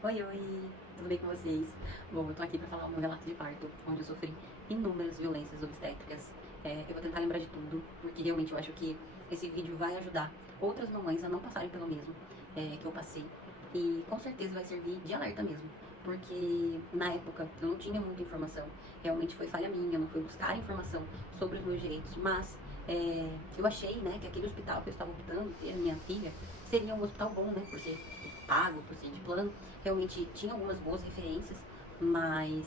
Oi, oi, tudo bem com vocês? Bom, eu tô aqui pra falar o meu relato de parto, onde eu sofri inúmeras violências obstétricas. Eu vou tentar lembrar de tudo, porque realmente eu acho que esse vídeo vai ajudar outras mamães a não passarem pelo mesmo que eu passei. E com certeza vai servir de alerta mesmo, porque na época eu não tinha muita informação. Realmente foi falha minha, eu não fui buscar informação sobre os meus direitos, mas eu achei, né, que aquele hospital que eu estava optando ter a minha filha seria um hospital bom, né, por ser pago, por ser de plano. Realmente tinha algumas boas referências, mas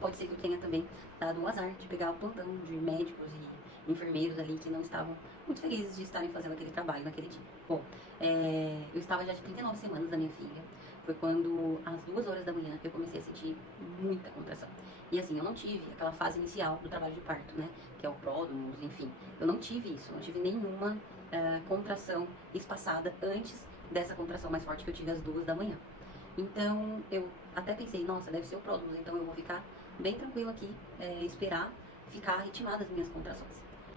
pode ser que eu tenha também dado o azar de pegar o plantão de médicos e enfermeiros ali que não estavam muito felizes de estarem fazendo aquele trabalho naquele dia. Bom, eu estava já de 39 semanas da minha filha. Foi quando, às 2 horas da manhã, eu comecei a sentir muita contração. E assim, eu não tive aquela fase inicial do trabalho de parto, né? Que é o pródromo, enfim. Eu não tive isso, não tive nenhuma contração espaçada antes dessa contração mais forte que eu tive às 2 da manhã. Então, eu até pensei, nossa, deve ser o pródromo, então eu vou ficar bem tranquilo aqui, esperar ficar ritmada as minhas contrações.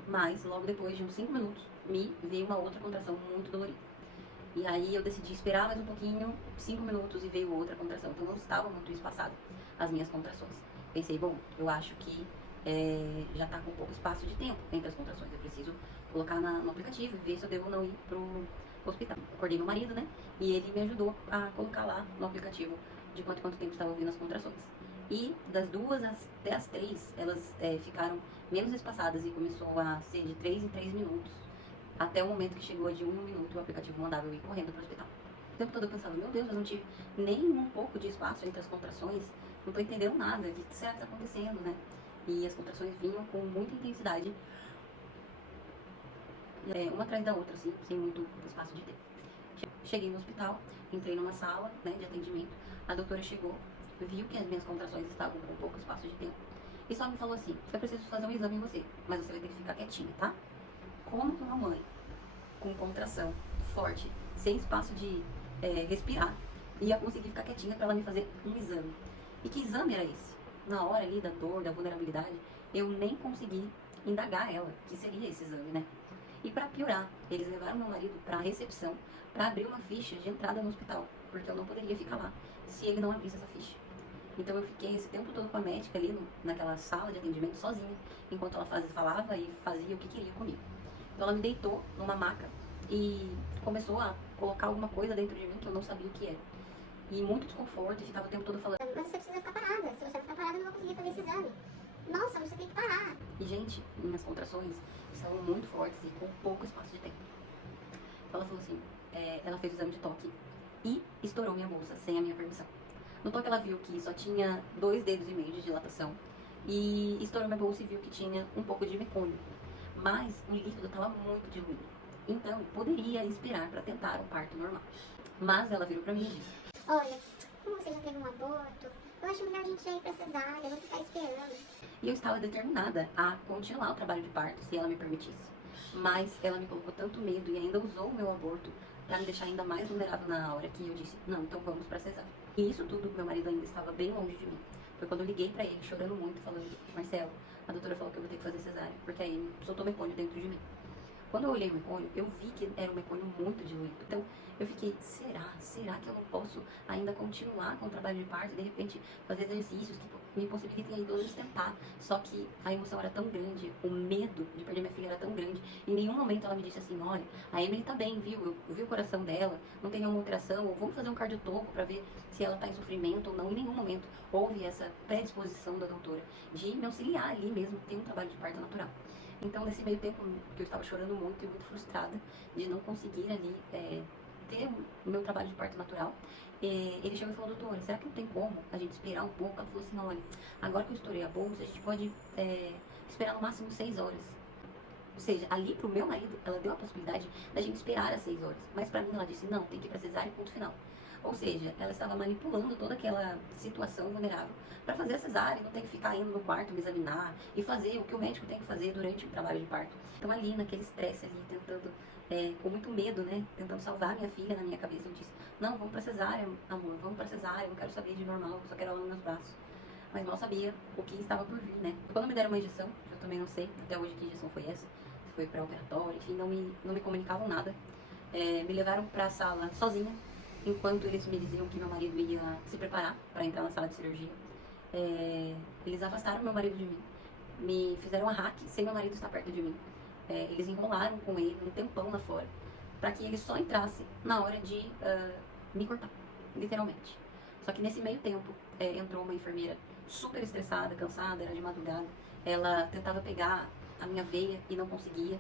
Mas, logo depois de uns 5 minutos, me veio uma outra contração muito dolorida. E aí eu decidi esperar mais um pouquinho, 5 minutos, e veio outra contração. Então, não estava muito espaçada as minhas contrações. Pensei, bom, eu acho que já está com pouco espaço de tempo entre as contrações. Eu preciso colocar no aplicativo e ver se eu devo ou não ir pro hospital. Acordei meu marido, né? E ele me ajudou a colocar lá no aplicativo de quanto tempo estavam vindo as contrações. E das 2 até as 3, elas ficaram menos espaçadas e começou a ser de 3 em 3 minutos. Até o momento que chegou de 1 minuto, o aplicativo mandava eu ir correndo para o hospital. O tempo todo eu pensava, meu Deus, eu não tive nem um pouco de espaço entre as contrações, não tô entendendo nada, o que será que está acontecendo, né? E as contrações vinham com muita intensidade, uma atrás da outra, assim, sem muito espaço de tempo. Cheguei no hospital, entrei numa sala, né, de atendimento, a doutora chegou, viu que as minhas contrações estavam com pouco espaço de tempo, e só me falou assim, eu preciso fazer um exame em você, mas você vai ter que ficar quietinha, tá? Como que uma mãe com contração forte, sem espaço de respirar, ia conseguir ficar quietinha para ela me fazer um exame? E que exame era esse? Na hora ali da dor, da vulnerabilidade, eu nem consegui indagar ela que seria esse exame, né? E para piorar, eles levaram meu marido para a recepção para abrir uma ficha de entrada no hospital, porque eu não poderia ficar lá se ele não abrisse essa ficha. Então eu fiquei esse tempo todo com a médica ali naquela sala de atendimento sozinha, enquanto ela falava e fazia o que queria comigo. Então ela me deitou numa maca e começou a colocar alguma coisa dentro de mim que eu não sabia o que era. E muito desconforto, e ficava o tempo todo falando, mas você precisa ficar parada. Se você ficar parada, eu não vou conseguir fazer esse exame. Nossa, você tem que parar. e gente, minhas contrações são muito fortes e com pouco espaço de tempo. Então ela falou assim, ela fez o exame de toque e estourou minha bolsa sem a minha permissão. No toque ela viu que só tinha 2,5 dedos de dilatação e estourou minha bolsa e viu que tinha um pouco de mecônio. Mas o líquido estava muito diluído. Então, poderia esperar para tentar um parto normal. Mas ela virou para mim e disse, Olha, como você já teve um aborto, eu acho melhor a gente já ir pra cesárea, eu vou ficar esperando. e eu estava determinada a continuar o trabalho de parto se ela me permitisse. Mas ela me colocou tanto medo e ainda usou o meu aborto para me deixar ainda mais vulnerável na hora que eu disse, não, então vamos para cesárea. E isso tudo, meu marido ainda estava bem longe de mim. Foi quando eu liguei para ele, chorando muito, falando, Marcelo, a doutora falou que eu vou ter que fazer cesárea, porque aí soltou mecônio dentro de mim. Quando eu olhei o mecônio, eu vi que era um mecônio muito diluído. Então, eu fiquei, será que eu não posso ainda continuar com o trabalho de parto, de repente fazer exercícios que me possibilitem aí pelo menos tentar? Só que a emoção era tão grande, o medo de perder minha filha era tão grande. Em nenhum momento ela me disse assim, olha, a Emily tá bem, viu? Eu vi o coração dela, não tem nenhuma alteração, ou vamos fazer um cardiotoco para ver se ela tá em sofrimento ou não. Em nenhum momento houve essa predisposição da doutora de me auxiliar ali mesmo, ter um trabalho de parto natural. Então, nesse meio tempo que eu estava chorando muito e muito frustrada de não conseguir ali ter o meu trabalho de parto natural, ele chegou e falou, doutora, será que não tem como a gente esperar um pouco? Ela falou assim, olha, agora que eu estourei a bolsa, a gente pode esperar no máximo 6 horas. Ou seja, ali pro meu marido, ela deu a possibilidade da gente esperar as 6 horas. Mas pra mim ela disse, não, tem que ir pra cesárea, ponto final. Ou seja, ela estava manipulando toda aquela situação vulnerável para fazer a cesárea, não tem que ficar indo no quarto me examinar e fazer o que o médico tem que fazer durante o trabalho de parto. Então ali, naquele estresse ali, tentando, com muito medo, né, tentando salvar minha filha na minha cabeça, eu disse, não, vamos pra cesárea, amor, vamos pra cesárea, eu não quero saber de normal, eu só quero ela nos meus braços. Mas mal sabia o que estava por vir, né. Quando me deram uma injeção, eu também não sei até hoje que injeção foi essa, se foi pré-operatória, enfim, não me comunicavam nada. Me levaram pra sala sozinha, enquanto eles me diziam que meu marido ia se preparar para entrar na sala de cirurgia, eles afastaram meu marido de mim, me fizeram a hack sem meu marido estar perto de mim. Eles enrolaram com ele um tempão lá fora, para que ele só entrasse na hora de me cortar, literalmente. Só que nesse meio tempo, entrou uma enfermeira super estressada, cansada, era de madrugada. Ela tentava pegar a minha veia e não conseguia.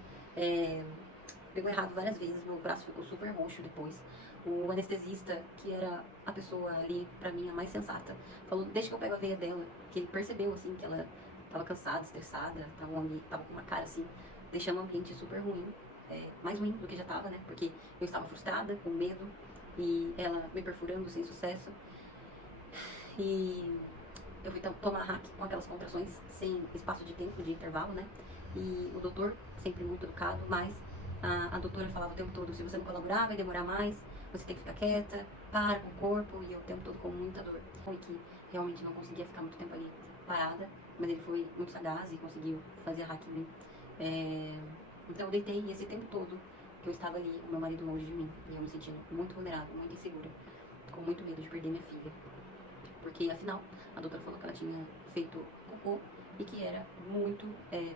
Pegou errado várias vezes, meu braço ficou super roxo depois. O anestesista, que era a pessoa ali, pra mim, a mais sensata, falou, deixa que eu pego a veia dela, que ele percebeu, assim, que ela tava cansada, estressada, tava com uma cara, assim, deixando o ambiente super ruim, mais ruim do que já tava, né, porque eu estava frustrada, com medo, e ela me perfurando sem sucesso, e eu fui tomar hack com aquelas contrações sem espaço de tempo, de intervalo, né, e o doutor, sempre muito educado, mas a doutora falava o tempo todo, se você não colaborar, vai demorar mais, você tem que ficar quieta, para com o corpo, e eu o tempo todo com muita dor. E que realmente não conseguia ficar muito tempo ali parada, mas ele foi muito sagaz e conseguiu fazer a hack bem. Então eu deitei esse tempo todo que eu estava ali, o meu marido longe de mim, e eu me sentindo muito vulnerável, muito insegura, com muito medo de perder minha filha. Porque afinal, a doutora falou que ela tinha feito cocô e que era muito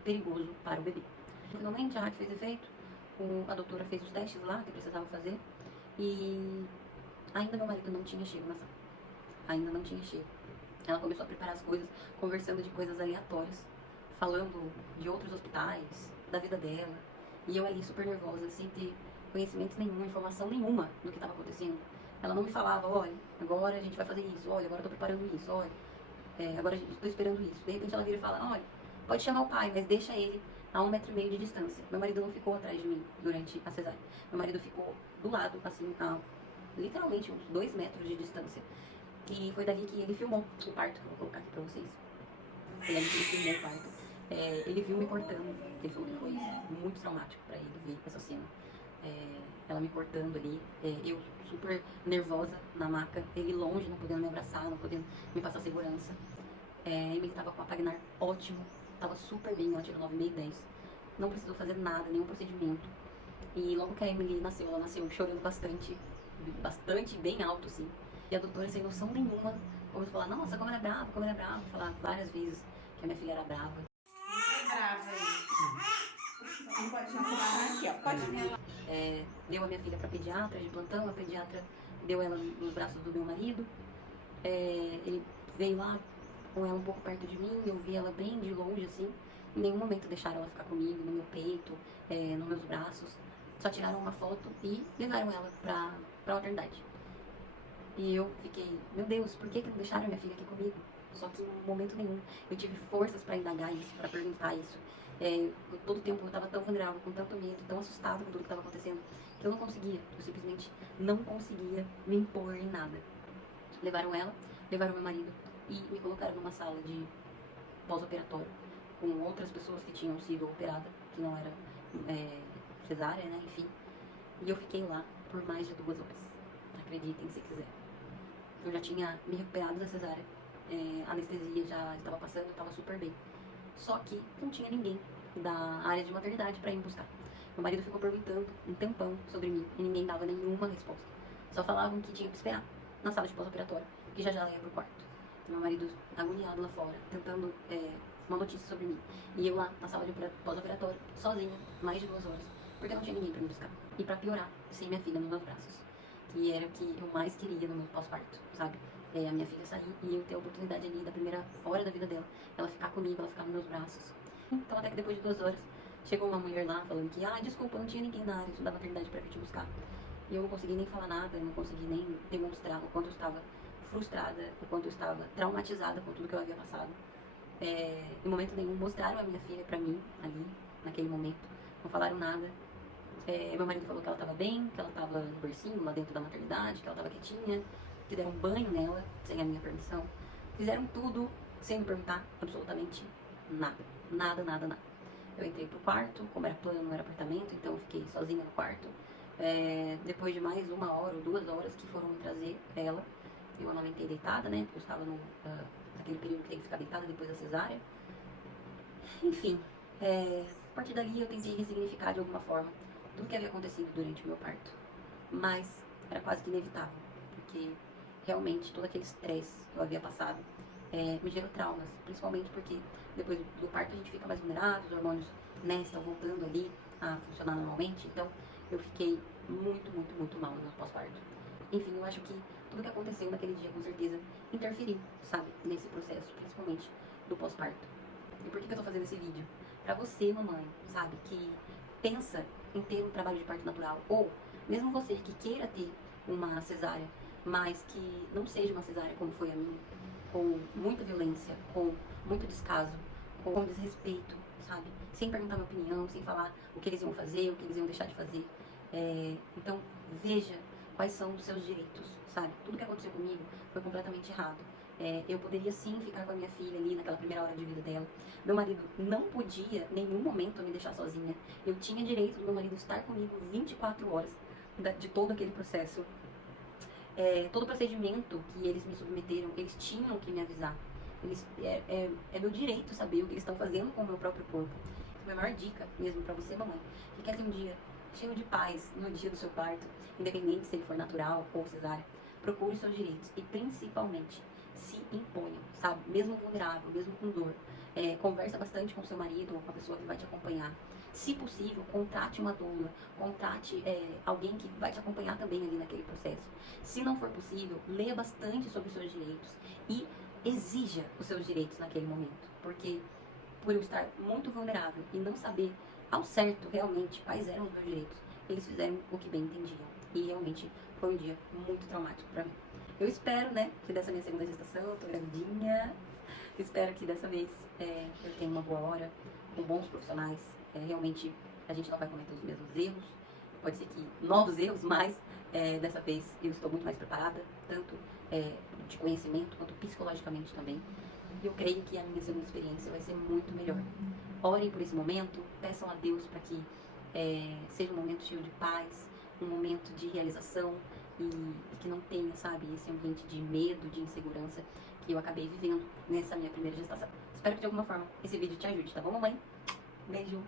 perigoso para o bebê. Finalmente a hack fez efeito, a doutora fez os testes lá que precisava fazer e ainda meu marido não tinha chego na sala. Ainda não tinha chego. Ela começou a preparar as coisas, conversando de coisas aleatórias, falando de outros hospitais, da vida dela. E eu ali super nervosa, sem ter conhecimento nenhum, informação nenhuma do que estava acontecendo. Ela não me falava, olha, agora a gente vai fazer isso, olha, agora eu tô preparando isso, olha, agora eu tô esperando isso. De repente ela vira e fala, olha, pode chamar o pai, mas deixa ele a 1,5 metro de distância. Meu marido não ficou atrás de mim durante a cesárea. Meu marido ficou do lado, assim, a literalmente uns 2 metros de distância. E foi dali que ele filmou o parto, que eu vou colocar aqui pra vocês. Foi dali que ele filmou o parto. Ele viu me cortando. Ele falou que foi muito traumático pra ele ver essa cena. Ela me cortando ali, eu super nervosa na maca, ele longe, não podendo me abraçar, não podendo me passar segurança. Ele tava com a Pagnar ótimo, tava super bem, ela tirou 9,5 e 10. Não precisou fazer nada, nenhum procedimento. E logo que a Emily nasceu, ela nasceu chorando bastante, bem alto, assim. E a doutora, sem noção nenhuma, começou a falar, nossa, como ela é brava, como ela é brava. Falar várias vezes que a minha filha era brava. Não é brava aí. Não pode chamar aqui, ó. Pode. Deu a minha filha pra pediatra de plantão, a pediatra deu ela nos braços do meu marido. Ele veio lá com ela um pouco perto de mim, eu vi ela bem de longe, assim. Em nenhum momento deixaram ela ficar comigo, no meu peito, nos meus braços. Só tiraram uma foto e levaram ela pra maternidade. E eu fiquei, meu Deus, por que não deixaram minha filha aqui comigo? Só que em momento nenhum eu tive forças pra indagar isso, pra perguntar isso. Todo o tempo eu tava tão vulnerável, com tanto medo, tão assustada com tudo que estava acontecendo, que eu não conseguia, eu simplesmente não conseguia me impor em nada. Levaram ela, levaram meu marido e me colocaram numa sala de pós-operatório com outras pessoas que tinham sido operadas, que não era cesárea, né, enfim. E eu fiquei lá por mais de 2 horas, acreditem se quiser. Eu já tinha me recuperado da cesárea, a anestesia já estava passando, eu estava super bem. Só que não tinha ninguém da área de maternidade para ir me buscar. Meu marido ficou perguntando um tempão sobre mim e ninguém dava nenhuma resposta. Só falavam que tinha que esperar na sala de pós-operatório, que já ia pro quarto. Meu marido agoniado lá fora, tentando uma notícia sobre mim. E eu lá na sala de pós-operatório, sozinha, mais de 2 horas, porque não tinha ninguém para me buscar. E para piorar, sem minha filha nos meus braços. Que era o que eu mais queria no meu pós-parto, sabe? A minha filha sair e eu ter a oportunidade ali da primeira hora da vida dela, ela ficar comigo, ela ficar nos meus braços. Então até que depois de 2 horas, chegou uma mulher lá falando que, desculpa, não tinha ninguém na área da maternidade pra vir te buscar. E eu não consegui nem falar nada, eu não consegui nem demonstrar o quanto eu estava frustrada, o quanto eu estava traumatizada com tudo que eu havia passado. Em momento nenhum mostraram a minha filha pra mim, ali, naquele momento. Não falaram nada. Meu marido falou que ela estava bem, que ela estava no bercinho lá dentro da maternidade, que ela estava quietinha, que deram um banho nela, sem a minha permissão. Fizeram tudo sem me perguntar absolutamente nada. Nada, nada, nada. Eu entrei pro quarto, como era plano, não era apartamento, então eu fiquei sozinha no quarto. Depois de mais 1 hora ou 2 horas que foram me trazer ela, eu amamentei deitada, né, porque eu estava naquele período que tem que ficar deitada depois da cesárea. Enfim, a partir dali eu tentei ressignificar de alguma forma tudo que havia acontecido durante o meu parto. Mas era quase que inevitável. porque realmente todo aquele estresse que eu havia passado me gerou traumas, principalmente porque depois do parto a gente fica mais vulnerável, os hormônios, né, estão voltando ali a funcionar normalmente, então eu fiquei muito mal no meu pós-parto. Enfim, eu acho que tudo que aconteceu naquele dia com certeza interferiu, sabe, nesse processo, principalmente do pós-parto. E por que eu tô fazendo esse vídeo? Pra você, mamãe, sabe, que pensa em ter um trabalho de parto natural, ou mesmo você que queira ter uma cesárea, mas que não seja uma cesárea como foi a minha, com muita violência, com muito descaso, com desrespeito, sabe? Sem perguntar minha opinião, sem falar o que eles iam fazer, o que eles iam deixar de fazer. Então, veja quais são os seus direitos, sabe? Tudo que aconteceu comigo foi completamente errado. Eu poderia sim ficar com a minha filha ali naquela primeira hora de vida dela. Meu marido não podia, em nenhum momento, me deixar sozinha. Eu tinha direito do meu marido estar comigo 24 horas de todo aquele processo. Todo o procedimento que eles me submeteram, eles tinham que me avisar. É meu direito saber o que eles estão fazendo com o meu próprio corpo. Então, a maior dica mesmo pra você, mamãe, que quer ter um dia cheio de paz no dia do seu parto, independente se ele for natural ou cesárea, procure os seus direitos e principalmente se imponham, sabe? Mesmo vulnerável, mesmo com dor. Conversa bastante com seu marido ou com a pessoa que vai te acompanhar. Se possível, contrate uma doula, contrate alguém que vai te acompanhar também ali naquele processo. Se não for possível, leia bastante sobre os seus direitos e exija os seus direitos naquele momento. Porque por eu estar muito vulnerável e não saber ao certo realmente quais eram os meus direitos, eles fizeram o que bem entendiam. E realmente foi um dia muito traumático pra mim. Eu espero, né, que dessa minha segunda gestação, eu tô gravidinha, espero que dessa vez eu tenha uma boa hora, com bons profissionais. Realmente a gente não vai cometer os mesmos erros, pode ser que novos erros, mas dessa vez eu estou muito mais preparada, tanto de conhecimento quanto psicologicamente também. E eu creio que a minha segunda experiência vai ser muito melhor. Orem por esse momento, peçam a Deus para que seja um momento cheio de paz, um momento de realização e que não tenha, sabe, esse ambiente de medo, de insegurança que eu acabei vivendo nessa minha primeira gestação. Espero que de alguma forma esse vídeo te ajude, tá bom, mamãe? Beijo!